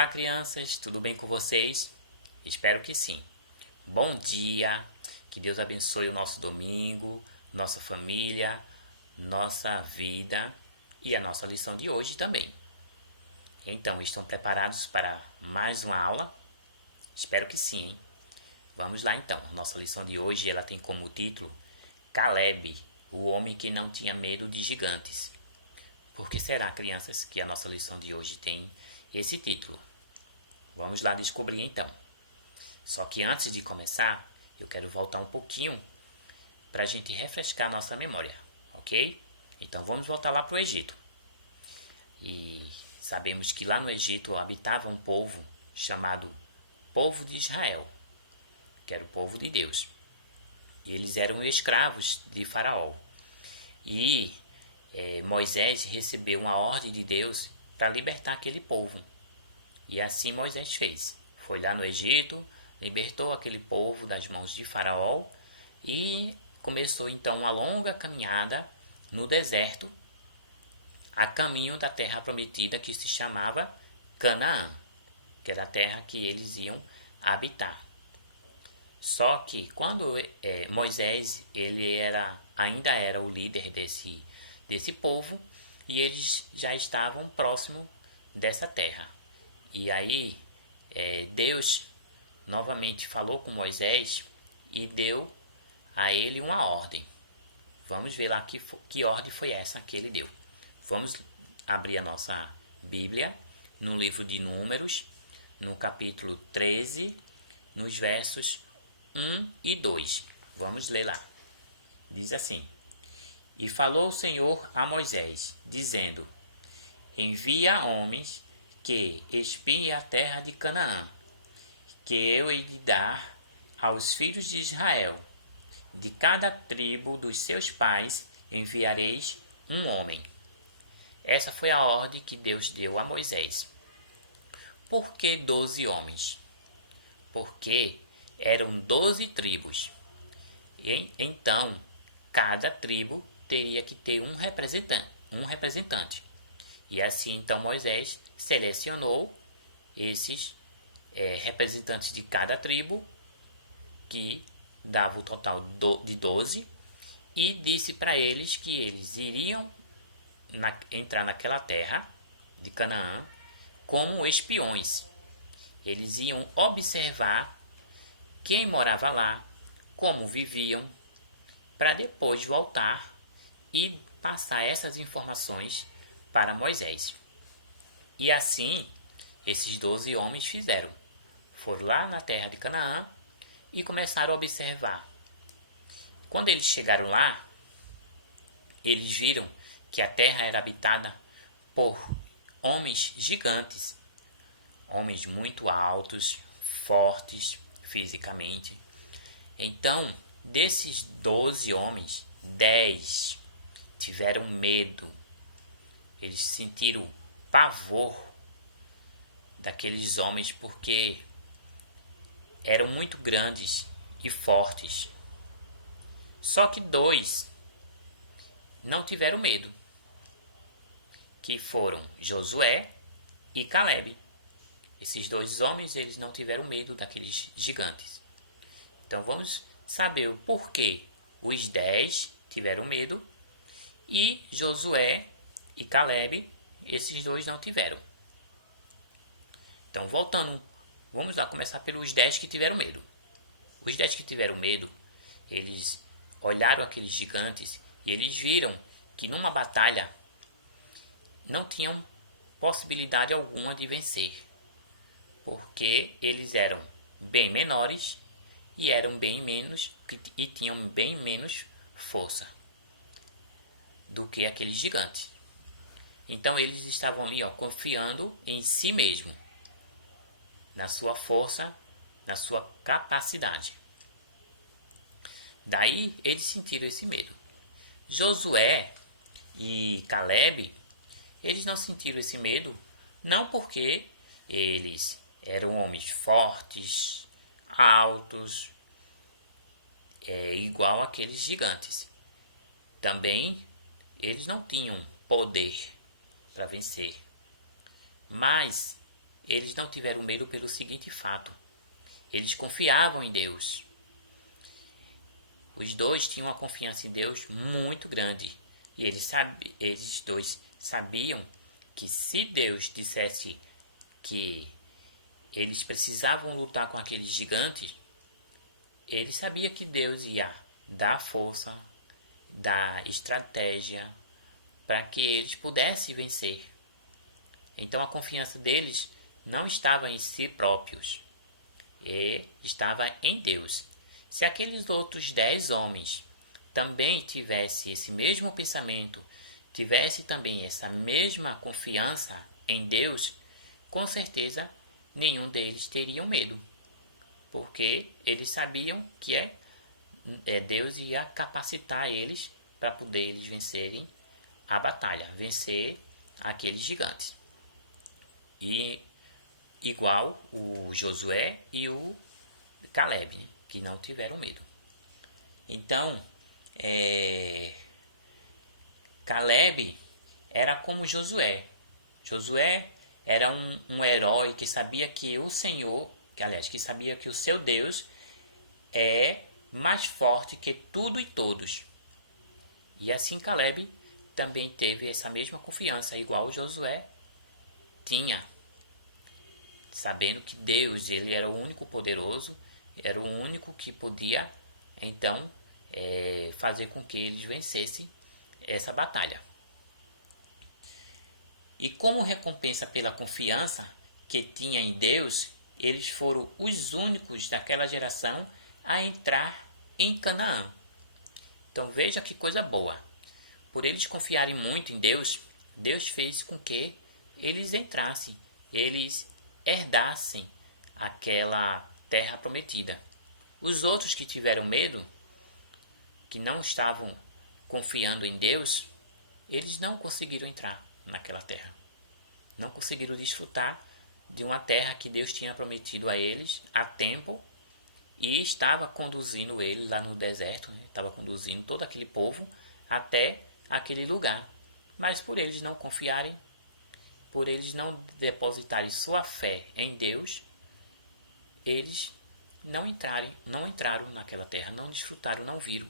Olá, crianças, tudo bem com vocês? Espero que sim. Bom dia, que Deus abençoe o nosso domingo, nossa família, nossa vida e a nossa lição de hoje também. Então, estão preparados para mais uma aula? Espero que sim, hein? Vamos lá então. Nossa lição de hoje ela tem como título Caleb, o homem que não tinha medo de gigantes. Por que será, crianças, que a nossa lição de hoje tem esse título? Vamos lá descobrir então. Só que antes de começar, eu quero voltar um pouquinho para a gente refrescar nossa memória, ok? Então vamos voltar lá para o Egito. E sabemos que lá no Egito habitava um povo chamado Povo de Israel, que era o povo de Deus. Eles eram escravos de Faraó. E Moisés recebeu uma ordem de Deus para libertar aquele povo. E assim Moisés fez. Foi lá no Egito, libertou aquele povo das mãos de Faraó e começou então uma longa caminhada no deserto, a caminho da terra prometida que se chamava Canaã, que era a terra que eles iam habitar. Só que quando Moisés ainda era o líder desse povo e eles já estavam próximo dessa terra. E aí Deus novamente falou com Moisés e deu a ele uma ordem. Vamos ver lá que ordem foi essa que ele deu. Vamos abrir a nossa Bíblia no livro de Números, no capítulo 13, nos versos 1 e 2. Vamos ler lá. Diz assim: E falou o Senhor a Moisés, dizendo: Envia homens que espiem a terra de Canaã, que eu hei de dar aos filhos de Israel. De cada tribo dos seus pais enviareis um homem. Essa foi a ordem que Deus deu a Moisés. Por que 12 homens? Porque eram 12 tribos. Então, cada tribo teria que ter um representante. E assim, então, Moisés selecionou esses representantes de cada tribo, que dava o total de 12, e disse para eles que eles iriam entrar naquela terra de Canaã como espiões. Eles iam observar quem morava lá, como viviam, para depois voltar e passar essas informações para Moisés. E assim, esses 12 homens fizeram. Foram lá na terra de Canaã e começaram a observar. Quando eles chegaram lá, eles viram que a terra era habitada por homens gigantes, homens muito altos, fortes fisicamente. Então, desses 12 homens, 10 tiveram medo. Eles sentiram pavor daqueles homens porque eram muito grandes e fortes. Só que 2 não tiveram medo, que foram Josué e Caleb. Esses 2 homens, eles não tiveram medo daqueles gigantes. Então vamos saber o porquê os 10 tiveram medo e Josué e Caleb, esses 2 não tiveram. Então voltando, vamos lá começar pelos 10 que tiveram medo. Os 10 que tiveram medo, eles olharam aqueles gigantes e eles viram que numa batalha não tinham possibilidade alguma de vencer, porque eles eram bem menores e eram bem menos e tinham bem menos força do que aqueles gigantes. Então eles estavam ali, confiando em si mesmo, na sua força, na sua capacidade. Daí eles sentiram esse medo. Josué e Caleb, eles não sentiram esse medo, não porque eles eram homens fortes, altos, igual aqueles gigantes. Também eles não tinham poder para vencer, mas eles não tiveram medo pelo seguinte fato: eles confiavam em Deus. Os dois tinham uma confiança em Deus muito grande. E eles dois sabiam que se Deus dissesse que eles precisavam lutar com aqueles gigantes, eles sabiam que Deus ia dar força, dar estratégia para que eles pudessem vencer. Então a confiança deles não estava em si próprios, e estava em Deus. Se aqueles outros 10 homens também tivessem esse mesmo pensamento, tivessem também essa mesma confiança em Deus, com certeza nenhum deles teria medo, porque eles sabiam que Deus ia capacitar eles para poder eles vencerem a batalha, vencer aqueles gigantes. E igual o Josué e o Caleb, né, que não tiveram medo. Então, Caleb era como Josué. Josué era um herói que sabia que o Senhor, que sabia que o seu Deus é mais forte que tudo e todos. E assim Caleb também teve essa mesma confiança, igual Josué tinha, sabendo que Deus, ele era o único poderoso, era o único que podia, então, fazer com que eles vencessem essa batalha. E como recompensa pela confiança que tinha em Deus, eles foram os únicos daquela geração a entrar em Canaã. Então veja que coisa boa. Por eles confiarem muito em Deus, Deus fez com que eles entrassem, eles herdassem aquela terra prometida. Os outros que tiveram medo, que não estavam confiando em Deus, eles não conseguiram entrar naquela terra. Não conseguiram desfrutar de uma terra que Deus tinha prometido a eles há tempo e estava conduzindo eles lá no deserto, né? Estava conduzindo todo aquele povo até aquele lugar. Mas por eles não confiarem, por eles não depositarem sua fé em Deus, eles não entraram naquela terra, não desfrutaram, não viram.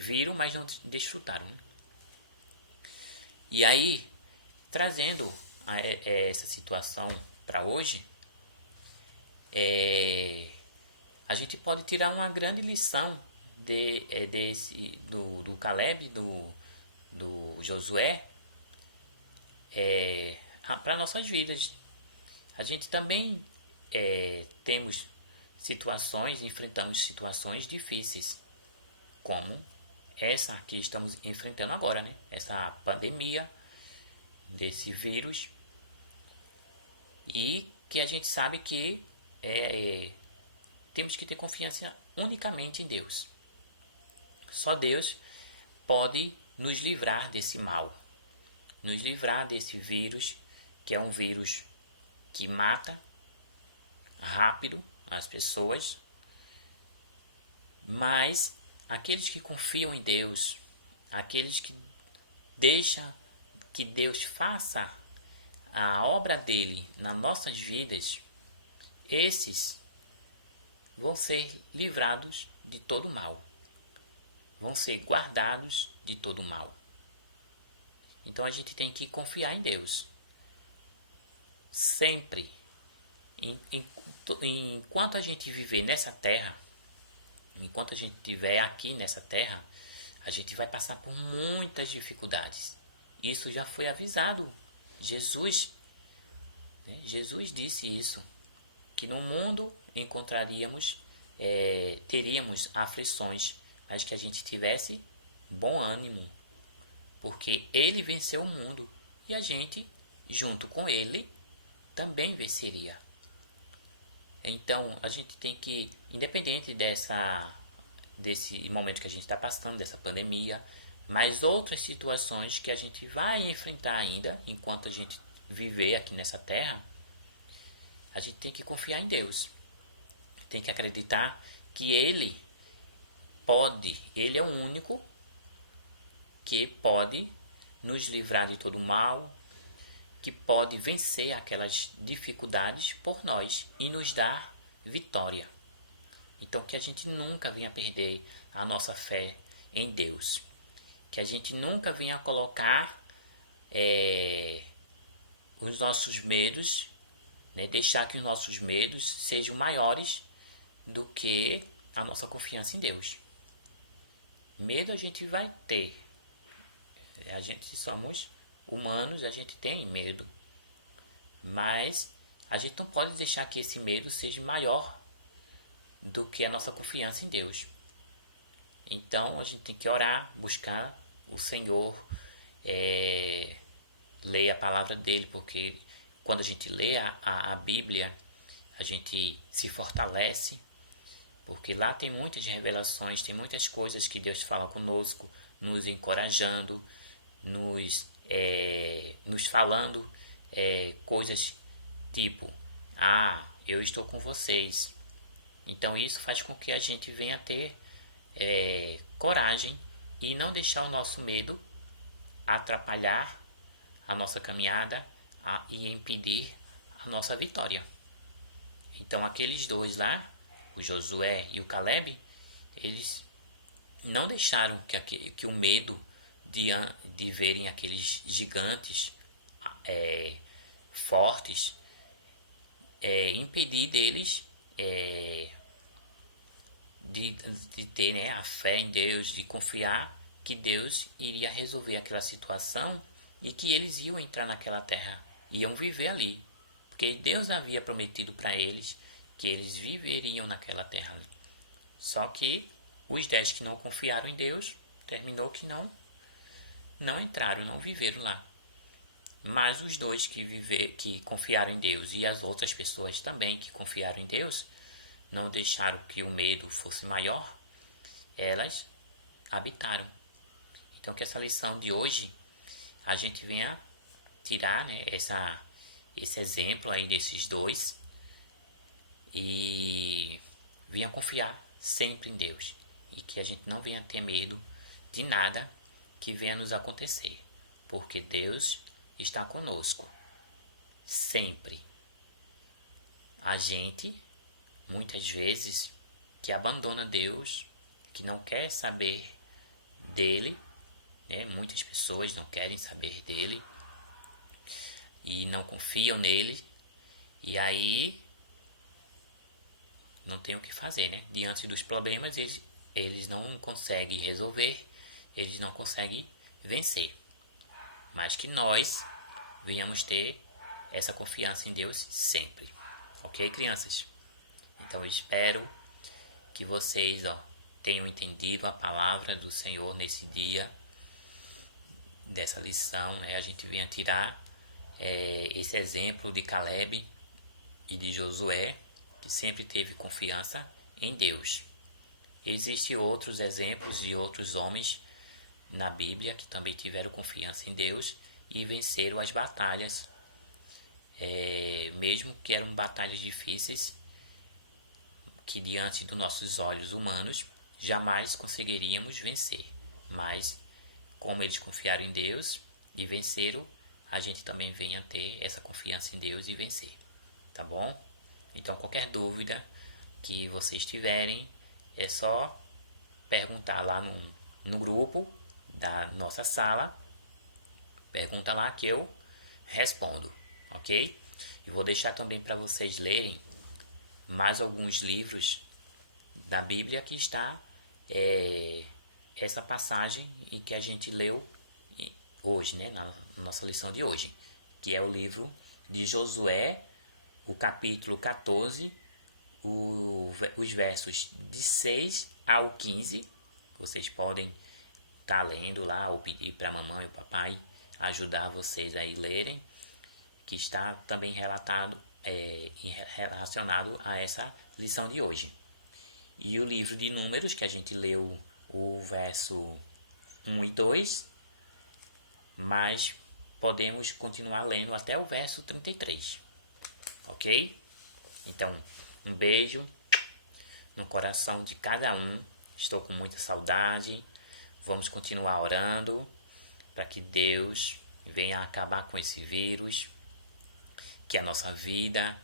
Viram, mas não desfrutaram. Né? E aí, trazendo essa situação para hoje, a gente pode tirar uma grande lição do Caleb, do Josué, para nossas vidas. A gente também enfrentamos situações difíceis, como essa que estamos enfrentando agora, né? Essa pandemia, desse vírus, e que a gente sabe que temos que ter confiança unicamente em Deus. Só Deus pode nos livrar desse mal, nos livrar desse vírus, que é um vírus que mata rápido as pessoas, mas aqueles que confiam em Deus, aqueles que deixam que Deus faça a obra dele nas nossas vidas, esses vão ser livrados de todo mal, vão ser guardados de todo mal. Então a gente tem que confiar em Deus sempre. Enquanto a gente viver nessa terra, enquanto a gente estiver aqui nessa terra, a gente vai passar por muitas dificuldades. Isso já foi avisado. Jesus disse isso, que no mundo teríamos aflições, mas que a gente tivesse bom ânimo, porque ele venceu o mundo e a gente, junto com ele, também venceria. Então a gente tem que, independente desse momento que a gente está passando, dessa pandemia, mas outras situações que a gente vai enfrentar ainda enquanto a gente viver aqui nessa terra, a gente tem que confiar em Deus. Tem que acreditar que Ele é o único que pode nos livrar de todo mal, que pode vencer aquelas dificuldades por nós e nos dar vitória. Então, que a gente nunca venha perder a nossa fé em Deus. Que a gente nunca venha colocar os nossos medos, né, deixar que os nossos medos sejam maiores do que a nossa confiança em Deus. Medo a gente vai ter. A gente somos humanos, a gente tem medo. Mas a gente não pode deixar que esse medo seja maior do que a nossa confiança em Deus. Então a gente tem que orar, buscar o Senhor, ler a palavra dele, porque quando a gente lê a Bíblia, a gente se fortalece, porque lá tem muitas revelações, tem muitas coisas que Deus fala conosco, nos encorajando, nos falando coisas tipo, eu estou com vocês. Então isso faz com que a gente venha ter coragem e não deixar o nosso medo atrapalhar a nossa caminhada e impedir a nossa vitória. Então aqueles dois lá, o Josué e o Caleb, eles não deixaram que o medo de verem aqueles gigantes fortes impedir deles de ter, né, a fé em Deus, de confiar que Deus iria resolver aquela situação e que eles iam entrar naquela terra, iam viver ali, porque Deus havia prometido para eles que eles viveriam naquela terra. Só que os 10 que não confiaram em Deus, terminou que não entraram, não viveram lá. Mas os dois que confiaram em Deus e as outras pessoas também que confiaram em Deus, não deixaram que o medo fosse maior, elas habitaram. Então que essa lição de hoje a gente venha tirar, né, esse exemplo aí desses dois e venha confiar sempre em Deus e que a gente não venha ter medo de nada que venha nos acontecer, porque Deus está conosco sempre. A gente muitas vezes que abandona Deus, que não quer saber dele, né? Muitas pessoas não querem saber dele e não confiam nele, e aí não tem o que fazer, né? Diante dos problemas eles não conseguem resolver, eles não conseguem vencer. Mas que nós venhamos ter essa confiança em Deus sempre. Ok, crianças? Então eu espero que vocês tenham entendido a palavra do Senhor nesse dia, dessa lição, né? A gente venha tirar esse exemplo de Caleb e de Josué, que sempre teve confiança em Deus. Existem outros exemplos de outros homens na Bíblia que também tiveram confiança em Deus e venceram as batalhas, mesmo que eram batalhas difíceis, que diante dos nossos olhos humanos jamais conseguiríamos vencer. Mas como eles confiaram em Deus e venceram, a gente também venha ter essa confiança em Deus e vencer. Tá bom? Então qualquer dúvida que vocês tiverem, é só perguntar lá no grupo da nossa sala. Pergunta lá que eu respondo, ok? E vou deixar também para vocês lerem mais alguns livros da Bíblia que está essa passagem em que a gente leu hoje, né, na nossa lição de hoje, que é o livro de Josué, o capítulo 14, os versos de 6 ao 15. Vocês podem estar lendo lá ou pedir para a mamãe e o papai ajudar vocês a lerem, que está também relacionado a essa lição de hoje. E o livro de Números, que a gente leu o verso 1 e 2, mas podemos continuar lendo até o verso 33, ok? Então, um beijo no coração de cada um. Estou com muita saudade. Vamos continuar orando para que Deus venha acabar com esse vírus, que a nossa vida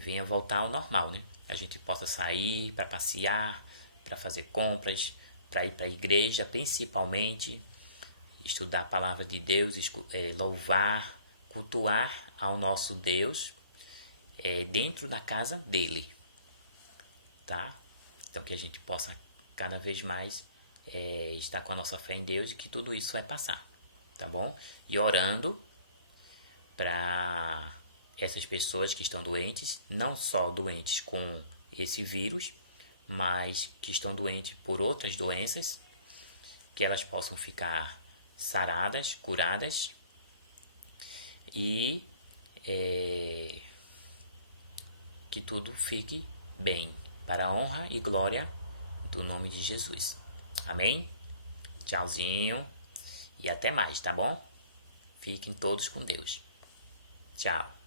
venha voltar ao normal, né? A gente possa sair para passear, para fazer compras, para ir para a igreja, principalmente, estudar a palavra de Deus, louvar, cultuar ao nosso Deus dentro da casa dele, tá? Então que a gente possa cada vez mais estar com a nossa fé em Deus e que tudo isso vai passar, tá bom? E orando para essas pessoas que estão doentes, não só doentes com esse vírus, mas que estão doentes por outras doenças, que elas possam ficar saradas, curadas e que tudo fique bem, para a honra e glória do nome de Jesus. Amém? Tchauzinho e até mais, tá bom? Fiquem todos com Deus. Tchau.